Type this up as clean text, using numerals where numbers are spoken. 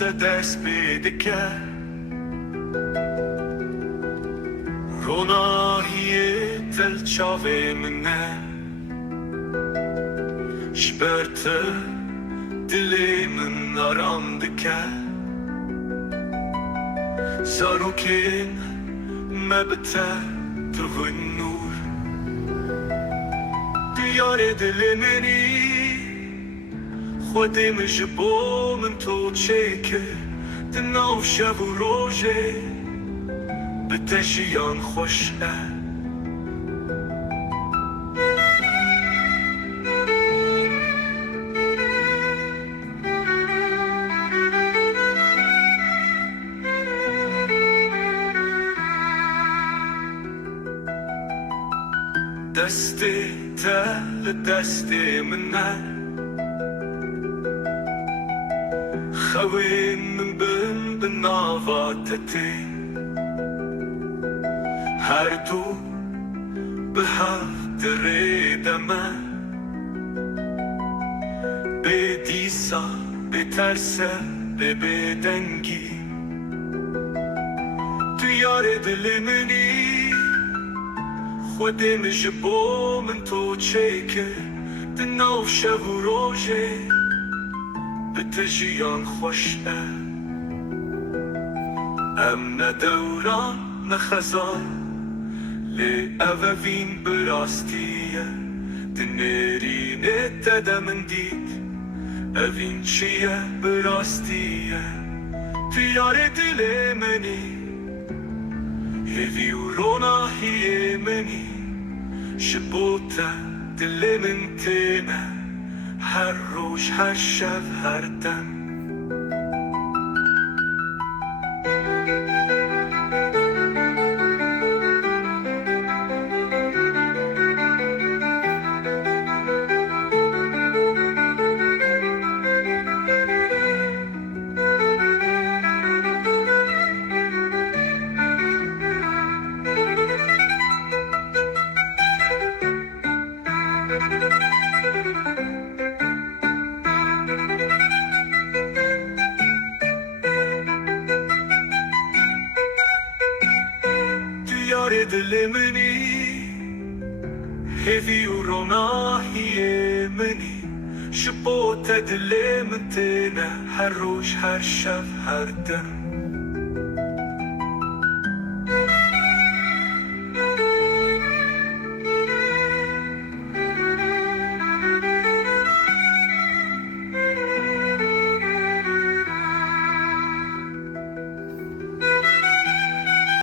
تا دست بده که روناهی دل چاوه منه شبرت دلی من آرام دکه زاروکین مبته تو نور دیار دل منی خودم جبو من تو چکه دناو شب و روژه به تجیان خوشه دستی تل دستی منه خوین من بن بناواتتی هر دو به هفت ریدمه به دیسا به ترسه به بدنگی تو یار دل منی خودم جبو من تو چکه دناو شب و روژه به تجیان خوشه ام ندوران نخزان لی اووین براستیه دنرینه تدمن دید اوین چیه براستیه تیار دل منی هیوی و روناهی منی شبوتا دل من تینه هر روز هر شب هر دم دیار دل منی هیوی و روناهی منی شبوت دل من تینه هر روز هر شب هر دم